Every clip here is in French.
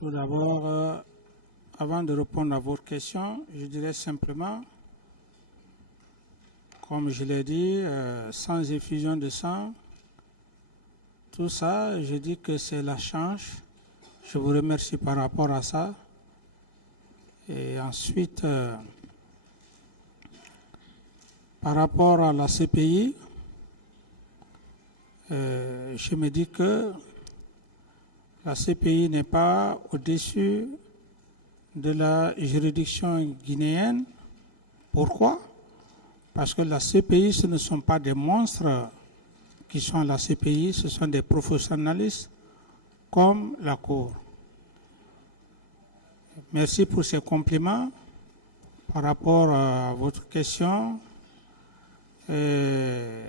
Tout d'abord, avant de répondre à votre question, je dirais simplement, comme je l'ai dit, sans effusion de sang, tout ça, je dis que c'est la chance. Je vous remercie par rapport à ça. Et ensuite, par rapport à la CPI, je me dis que la CPI n'est pas au-dessus de la juridiction guinéenne. Pourquoi? Parce que la CPI, ce ne sont pas des monstres qui sont à la CPI, ce sont des professionnalistes comme la Cour. Merci pour ces compliments. Par rapport à votre question, le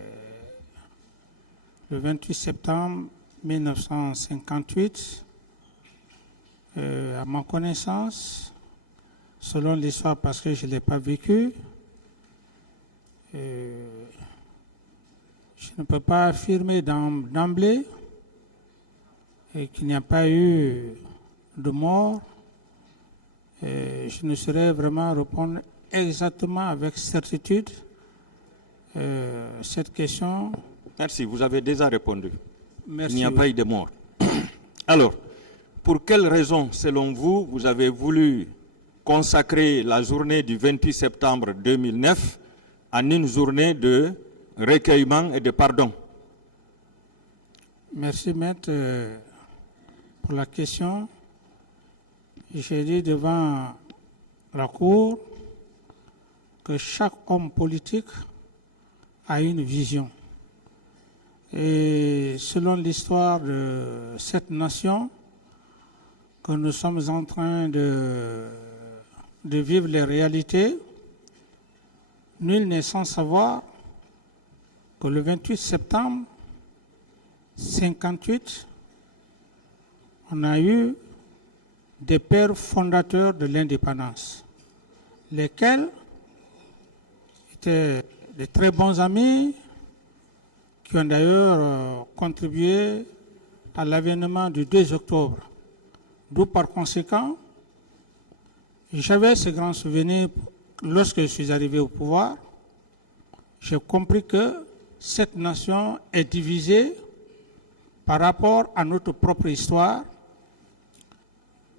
28 septembre 1958, à ma connaissance, selon l'histoire, parce que je ne l'ai pas vécu, je ne peux pas affirmer d'emblée qu'il n'y a pas eu de mort. Je ne saurais vraiment répondre exactement avec certitude cette question. Merci, vous avez déjà répondu. Merci. Il n'y a pas eu de mort. Alors, pour quelles raisons, selon vous, vous avez voulu consacrer la journée du 28 septembre 2009 en une journée de recueillement et de pardon? Merci, maître, pour la question. J'ai dit devant la Cour que chaque homme politique a une vision. Et selon l'histoire de cette nation, que nous sommes en train de vivre les réalités, nul n'est sans savoir que le 28 septembre 1958, on a eu des pères fondateurs de l'indépendance, lesquels étaient de très bons amis, qui ont d'ailleurs contribué à l'avènement du 2 octobre. D'où par conséquent, j'avais ce grand souvenir lorsque je suis arrivé au pouvoir. J'ai compris que cette nation est divisée par rapport à notre propre histoire.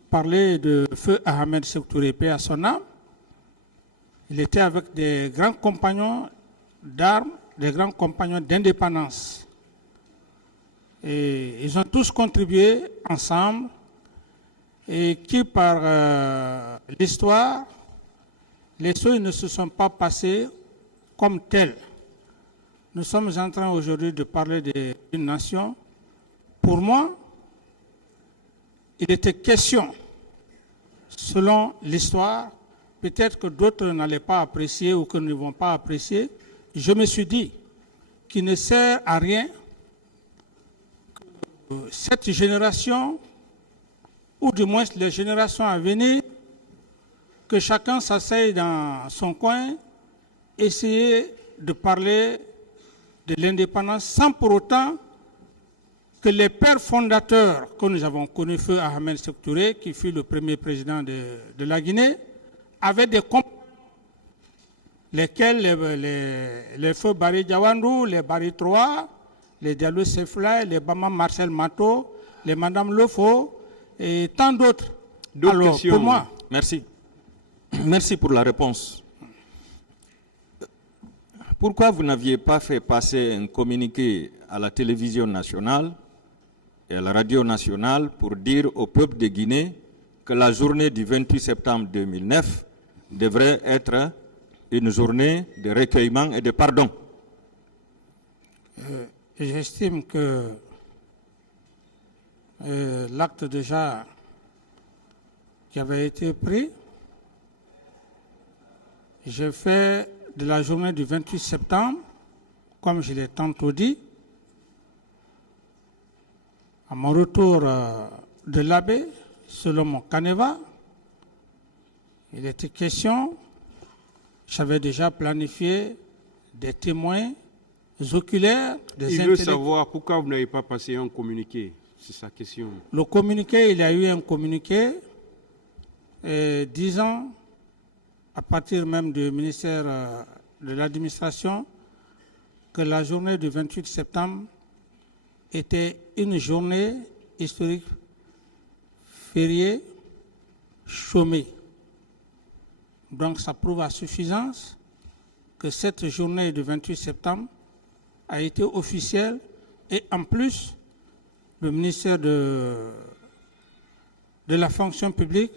Parler de feu Ahmed Sékou Touré, paix à son âme. Il était avec des grands compagnons d'armes, des grands compagnons d'indépendance. Et ils ont tous contribué ensemble et qui, par l'histoire, les choses ne se sont pas passées comme telles. Nous sommes en train aujourd'hui de parler d'une nation. Pour moi, il était question, selon l'histoire, peut-être que d'autres n'allaient pas apprécier ou que ne vont pas apprécier, je me suis dit qu'il ne sert à rien que cette génération, ou du moins les générations à venir, que chacun s'asseye dans son coin, essayer de parler de l'indépendance sans pour autant que les pères fondateurs que nous avons connus, feu Ahmed Sékou Touré, qui fut le premier président de la Guinée, avaient des compagnons, lesquels les feux Barry Diawandou, les Barry Troa, les Diallo Sefla, les Bama Marcel Mato, les Madame Lefo et tant d'autres. Alors, questions. Pour moi... Merci. Merci pour la réponse. Pourquoi vous n'aviez pas fait passer un communiqué à la télévision nationale et à la radio nationale pour dire au peuple de Guinée que la journée du 28 septembre 2009 devrait être une journée de recueillement et de pardon? J'estime que l'acte déjà qui avait été pris, j'ai fait de la journée du 28 septembre, comme je l'ai tantôt dit, à mon retour de l'abbé, selon mon canevas, il était question, j'avais déjà planifié des témoins oculaires, des Il veut savoir pourquoi vous n'avez pas passé un communiqué C'est sa question. Le communiqué, il y a eu un communiqué disant, à partir même du ministère de l'administration, que la journée du 28 septembre était une journée historique fériée, chômée. Donc ça prouve à suffisance que cette journée du 28 septembre a été officielle et en plus, le ministère de la fonction publique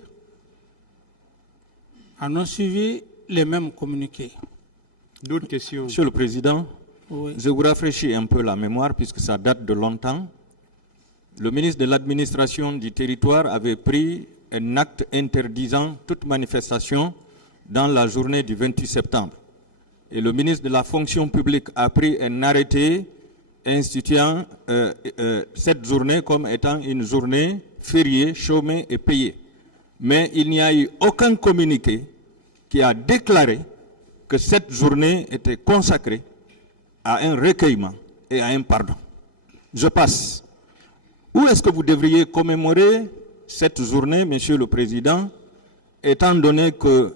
en ont suivi les mêmes communiqués. D'autres questions? Monsieur le Président, Oui. je vous rafraîchis un peu la mémoire puisque ça date de longtemps. Le ministre de l'Administration du territoire avait pris un acte interdisant toute manifestation dans la journée du 28 septembre. Et le ministre de la fonction publique a pris un arrêté instituant cette journée comme étant une journée fériée, chômée et payée. Mais il n'y a eu aucun communiqué qui a déclaré que cette journée était consacrée à un recueillement et à un pardon. Je passe. Où est-ce que vous devriez commémorer cette journée, Monsieur le Président, étant donné que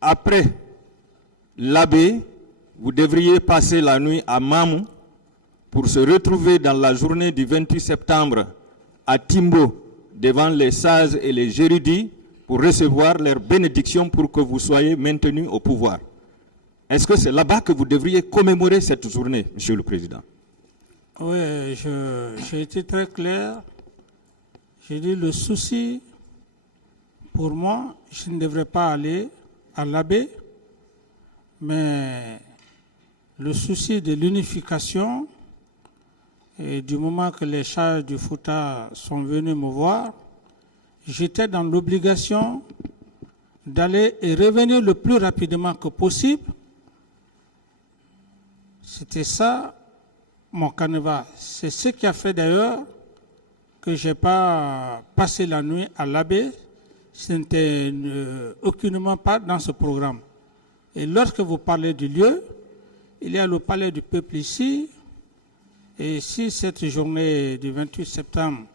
après l'abbé, vous devriez passer la nuit à Mamou pour se retrouver dans la journée du 28 septembre à Timbo devant les sages et les érudits pour recevoir leur bénédiction pour que vous soyez maintenus au pouvoir. Est-ce que c'est là-bas que vous devriez commémorer cette journée, Monsieur le Président? Oui, j'ai été très clair. J'ai dit le souci, pour moi, je ne devrais pas aller à l'abbé, mais le souci de l'unification, et du moment que les charges du Fouta sont venus me voir, j'étais dans l'obligation d'aller et revenir le plus rapidement que possible. C'était ça mon canevas. C'est ce qui a fait d'ailleurs que je n'ai pas passé la nuit à l'abbé. Ce n'était aucunement pas dans ce programme. Et lorsque vous parlez du lieu, il y a le palais du peuple ici. Et si cette journée du 28 septembre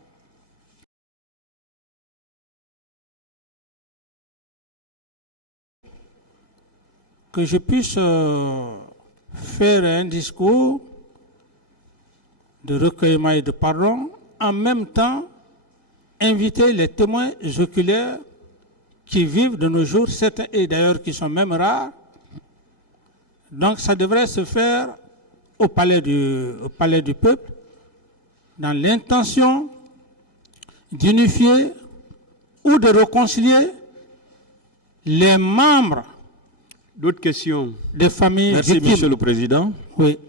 que je puisse faire un discours de recueillement et de pardon, en même temps inviter les témoins oculaires qui vivent de nos jours, certains et d'ailleurs qui sont même rares. Donc ça devrait se faire au palais du peuple, dans l'intention d'unifier ou de réconcilier les membres D'autres questions? des familles Merci, victimes. Monsieur le Président. Oui.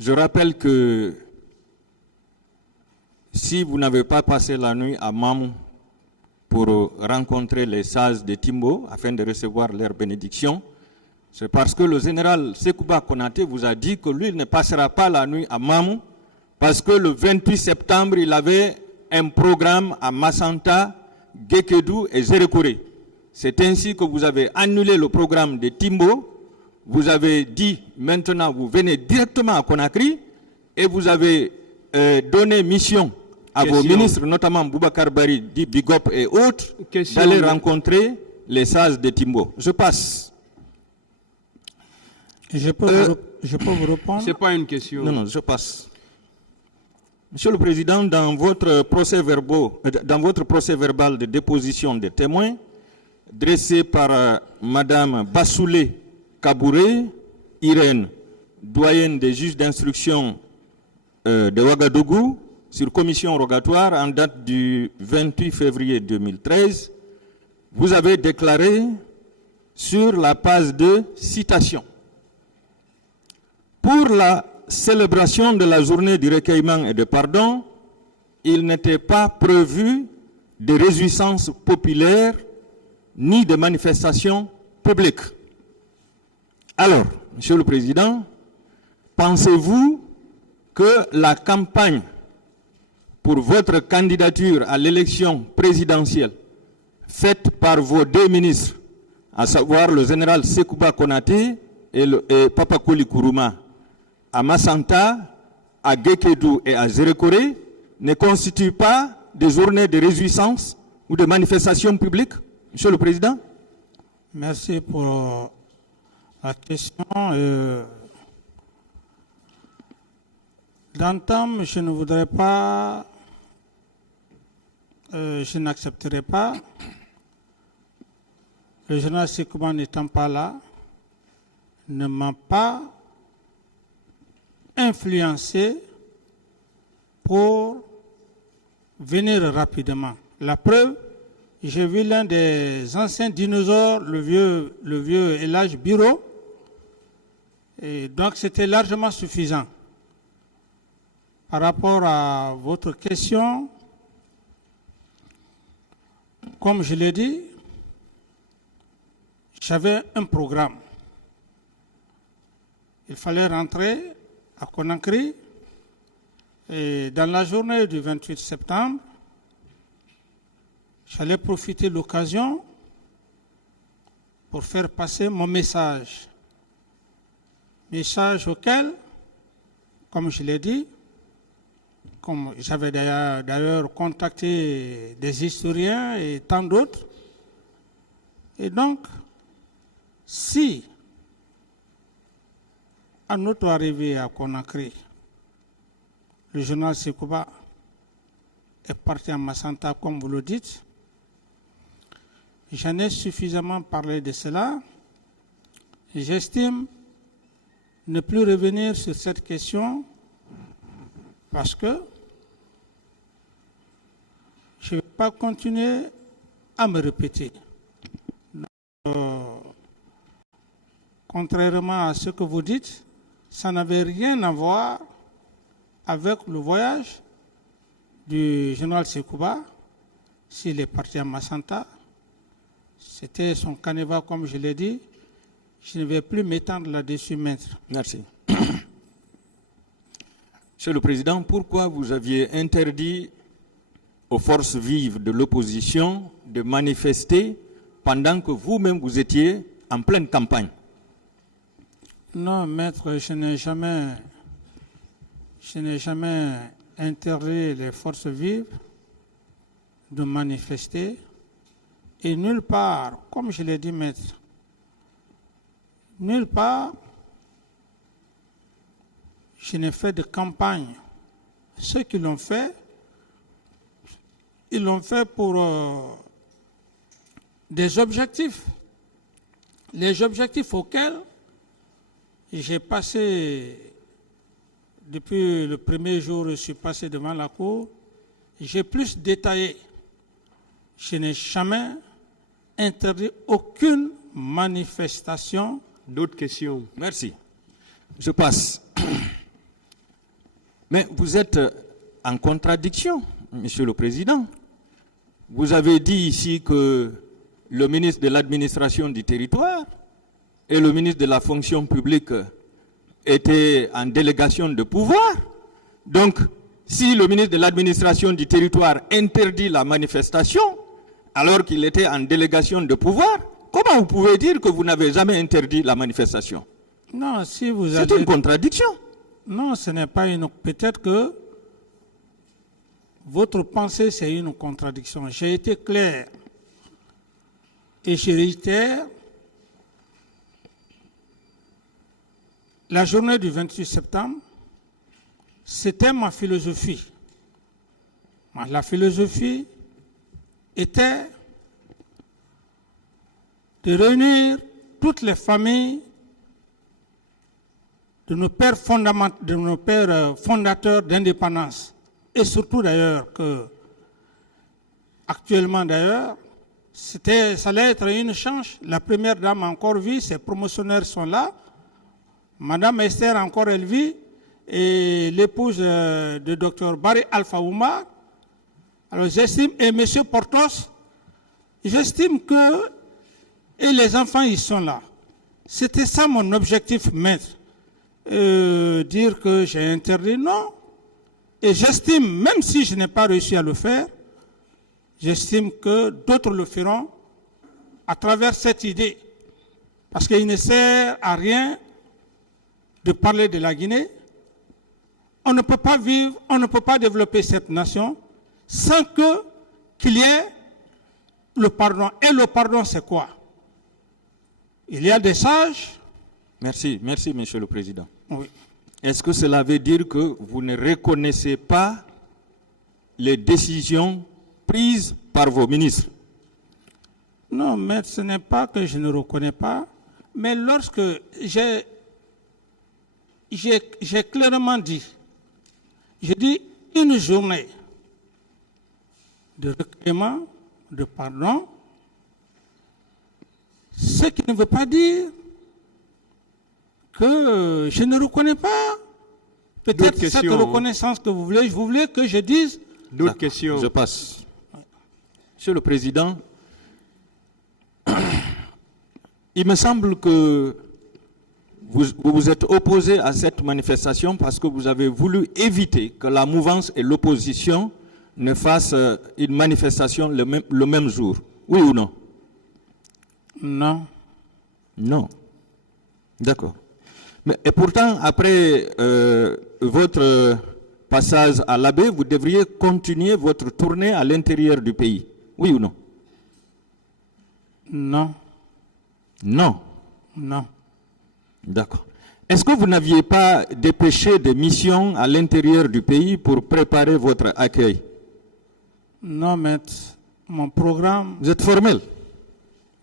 Je rappelle que si vous n'avez pas passé la nuit à Mamou pour rencontrer les sages de Timbo afin de recevoir leur bénédiction, c'est parce que le général Sekouba Konaté vous a dit que lui, il ne passera pas la nuit à Mamou parce que le 28 septembre, il avait un programme à Massanta, Gekedou et Zérekore. C'est ainsi que vous avez annulé le programme de Timbo. Vous avez dit maintenant vous venez directement à Conakry et vous avez donné mission à vos ministres, notamment Boubacar Bari, dit Bigop et autres, d'aller rencontrer les sages de Timbo. Je passe. Je peux vous répondre? Ce n'est pas une question. Non, je passe. Monsieur le Président, dans votre procès verbal de déposition des témoins, dressé par Madame Bassoulé Kabouré, Irène, doyenne des juges d'instruction de Ouagadougou, sur commission rogatoire en date du 28 février 2013, vous avez déclaré sur la page de citation: pour la célébration de la journée du recueillement et de pardon, il n'était pas prévu de réjouissances populaires ni de manifestations publiques. Alors, Monsieur le Président, pensez-vous que la campagne pour votre candidature à l'élection présidentielle faite par vos deux ministres, à savoir le général Sekouba Konaté et Papa Koli Kourouma, à Massanta, à Guékédou et à Zérékoré ne constituent pas des journées de réjouissance ou de manifestations publiques, Monsieur le Président? Merci pour la question. D'entame, je ne voudrais pas, je n'accepterai pas, le général Sekouba n'étant pas là, ne m'a pas influencé pour venir rapidement. La preuve, j'ai vu l'un des anciens dinosaures, le vieux Elage Biro, et donc c'était largement suffisant. Par rapport à votre question, comme je l'ai dit, j'avais un programme. Il fallait rentrer à Conakry et dans la journée du 28 septembre, j'allais profiter de l'occasion pour faire passer mon message. Message auquel, comme je l'ai dit, comme j'avais d'ailleurs contacté des historiens et tant d'autres. Et donc, si à notre arrivée à Conakry, le général Sekouba est parti à Massanta, comme vous le dites, j'en ai suffisamment parlé de cela. J'estime ne plus revenir sur cette question parce que je ne vais pas continuer à me répéter. Contrairement à ce que vous dites, ça n'avait rien à voir avec le voyage du général Sekouba. S'il est parti à Massanta, c'était son canevas, comme je l'ai dit. Je ne vais plus m'étendre là-dessus, maître. Merci. Monsieur le Président, pourquoi vous aviez interdit aux forces vives de l'opposition de manifester pendant que vous-même vous étiez en pleine campagne? Non, maître, je n'ai jamais interdit les forces vives de manifester et nulle part, comme je l'ai dit, maître, nulle part, je n'ai fait de campagne. Ceux qui l'ont fait, ils l'ont fait pour des objectifs. Les objectifs auxquels j'ai passé, depuis le premier jour, je suis passé devant la cour, j'ai plus détaillé. Je n'ai jamais interdit aucune manifestation. D'autres questions? Merci. Je passe. Mais vous êtes en contradiction, Monsieur le Président. Vous avez dit ici que le ministre de l'administration du territoire et le ministre de la fonction publique étaient en délégation de pouvoir. Donc, si le ministre de l'administration du territoire interdit la manifestation, alors qu'il était en délégation de pouvoir, comment vous pouvez dire que vous n'avez jamais interdit la manifestation? Non, si vous C'est avez... une contradiction. Non, ce n'est pas une... Peut-être que votre pensée, c'est une contradiction. J'ai été clair et je réitère, la journée du 28 septembre, c'était ma philosophie. La philosophie était de réunir toutes les familles de nos pères fondateurs d'indépendance. Et surtout d'ailleurs que, actuellement d'ailleurs, ça allait être une chance. La première dame a encore vie, ses promotionnaires sont là. Madame Esther encore elle vit, et l'épouse de Dr Barry Alpha Oumar. Alors j'estime, et M. Portos, j'estime que, et les enfants ils sont là. C'était ça mon objectif, maître. Dire que j'ai interdit, non. Et j'estime, même si je n'ai pas réussi à le faire, j'estime que d'autres le feront à travers cette idée. Parce qu'il ne sert à rien de parler de la Guinée. on ne peut pas vivre, on ne peut pas développer cette nation sans qu'il y ait le pardon. Et le pardon, c'est quoi? Il y a des sages. Merci, Monsieur le Président. Oui. Est-ce que cela veut dire que vous ne reconnaissez pas les décisions prises par vos ministres? Non, mais ce n'est pas que je ne reconnais pas, mais lorsque j'ai clairement dit, j'ai dit une journée de recueillement, de pardon, ce qui ne veut pas dire que je ne reconnais pas peut-être cette reconnaissance que vous voulez que je dise. D'autres questions? Je passe. Monsieur le Président, il me semble que vous vous êtes opposé à cette manifestation parce que vous avez voulu éviter que la mouvance et l'opposition ne fassent une manifestation le même jour. Oui ou non? Non. Non. D'accord. Et pourtant, après votre passage à l'Abbé, vous devriez continuer votre tournée à l'intérieur du pays. Oui ou non? Non. Non. Non. D'accord. Est-ce que vous n'aviez pas dépêché des missions à l'intérieur du pays pour préparer votre accueil? Non, mais mon programme... Vous êtes formel?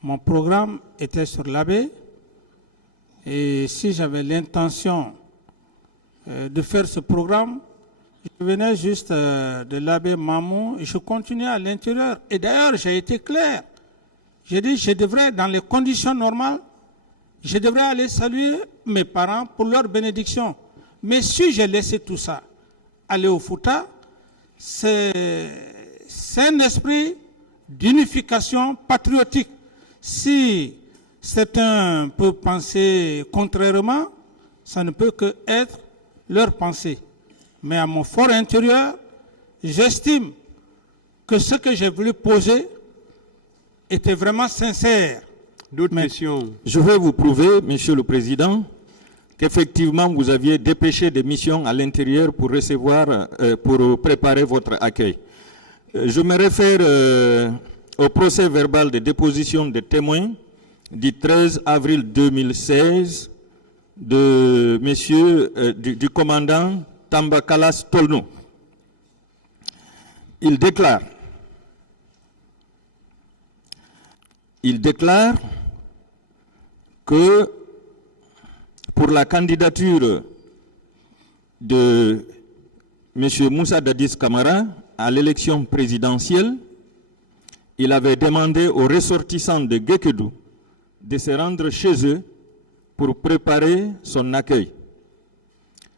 Mon programme était sur l'Abbé. Et si j'avais l'intention de faire ce programme, je venais juste de l'Abbé Mamou et je continuais à l'intérieur. Et d'ailleurs, j'ai été clair. J'ai dit, je devrais, dans les conditions normales, je devrais aller saluer mes parents pour leur bénédiction. Mais si j'ai laissé tout ça aller au Fouta, c'est un esprit d'unification patriotique. Si certains peuvent penser contrairement, ça ne peut que être leur pensée. Mais à mon fort intérieur, j'estime que ce que j'ai voulu poser était vraiment sincère. D'autres questions? Je vais vous prouver, Monsieur le Président, qu'effectivement vous aviez dépêché des missions à l'intérieur pour recevoir, pour préparer votre accueil. Je me réfère au procès verbal de déposition de témoins du 13 avril 2016 de du commandant Tambakalas Tolno. Il déclare que pour la candidature de M. Moussa Dadis Camara à l'élection présidentielle, il avait demandé aux ressortissants de Guékedou de se rendre chez eux pour préparer son accueil.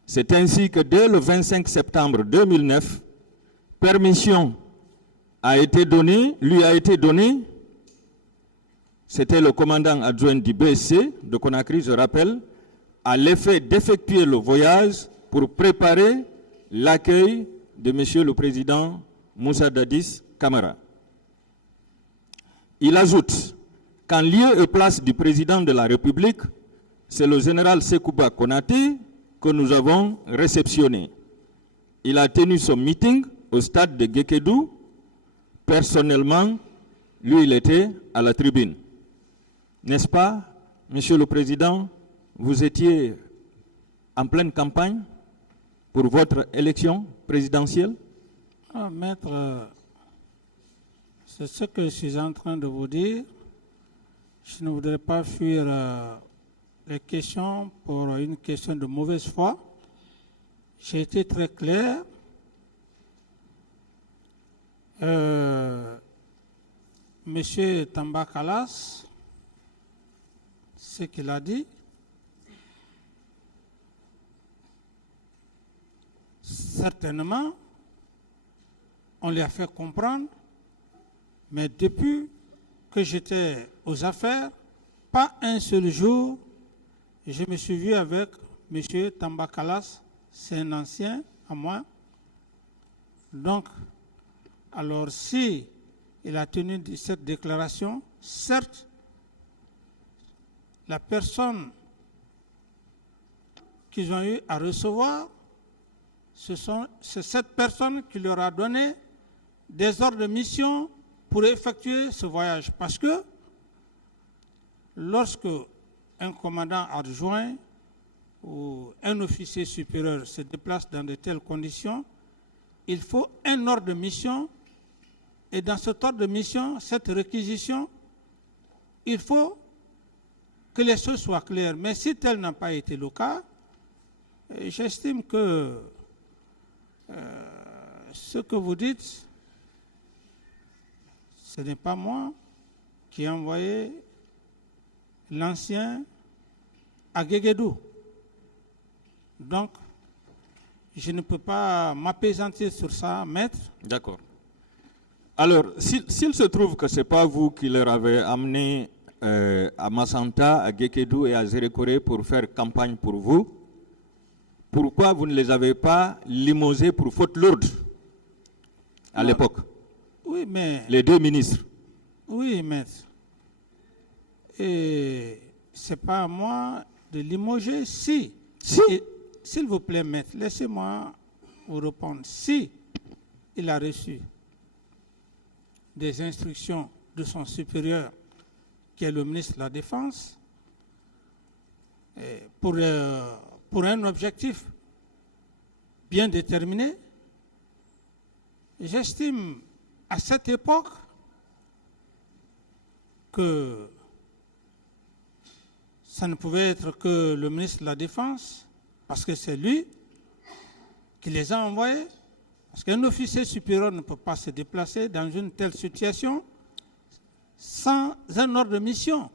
C'est ainsi que dès le 25 septembre 2009, permission lui a été donnée. C'était le commandant adjoint du BSC de Conakry, je rappelle, à l'effet d'effectuer le voyage pour préparer l'accueil de M. le Président Moussa Dadis Camara. Il ajoute qu'en lieu et place du Président de la République, c'est le général Sekouba Konaté que nous avons réceptionné. Il a tenu son meeting au stade de Guékedou. Personnellement, lui, il était à la tribune. N'est-ce pas, Monsieur le Président, vous étiez en pleine campagne pour votre élection présidentielle? Ah, maître, c'est ce que je suis en train de vous dire. Je ne voudrais pas fuir les questions pour une question de mauvaise foi. J'ai été très clair. Monsieur Tambakalas, ce qu'il a dit, certainement, on lui a fait comprendre, mais depuis que j'étais aux affaires, pas un seul jour, je me suis vu avec M. Tambakalas, c'est un ancien à moi. Donc, alors si il a tenu cette déclaration, certes, la personne qu'ils ont eu à recevoir c'est cette personne qui leur a donné des ordres de mission pour effectuer ce voyage. Parce que lorsque un commandant adjoint ou un officier supérieur se déplace dans de telles conditions, il faut un ordre de mission. Et dans cet ordre de mission, cette réquisition, il faut que les choses soient claires. Mais si tel n'a pas été le cas, j'estime que ce que vous dites, ce n'est pas moi qui ai envoyé l'ancien à Guéguédou. Donc, je ne peux pas m'appesantir sur ça, maître. D'accord. Alors, s'il se trouve que ce n'est pas vous qui leur avez amené à Massanta, à Guékédou et à Zérékoré pour faire campagne pour vous, pourquoi vous ne les avez pas limogés pour faute lourde à l'époque? Oui, mais... Les deux ministres. Oui, maître. Et ce n'est pas à moi de limoger. Si. S'il vous plaît, maître, laissez-moi vous répondre. Si il a reçu des instructions de son supérieur, qui est le ministre de la Défense, pour un objectif bien déterminé, j'estime à cette époque que ça ne pouvait être que le ministre de la Défense, parce que c'est lui qui les a envoyés. Parce qu'un officier supérieur ne peut pas se déplacer dans une telle situation sans un ordre de mission.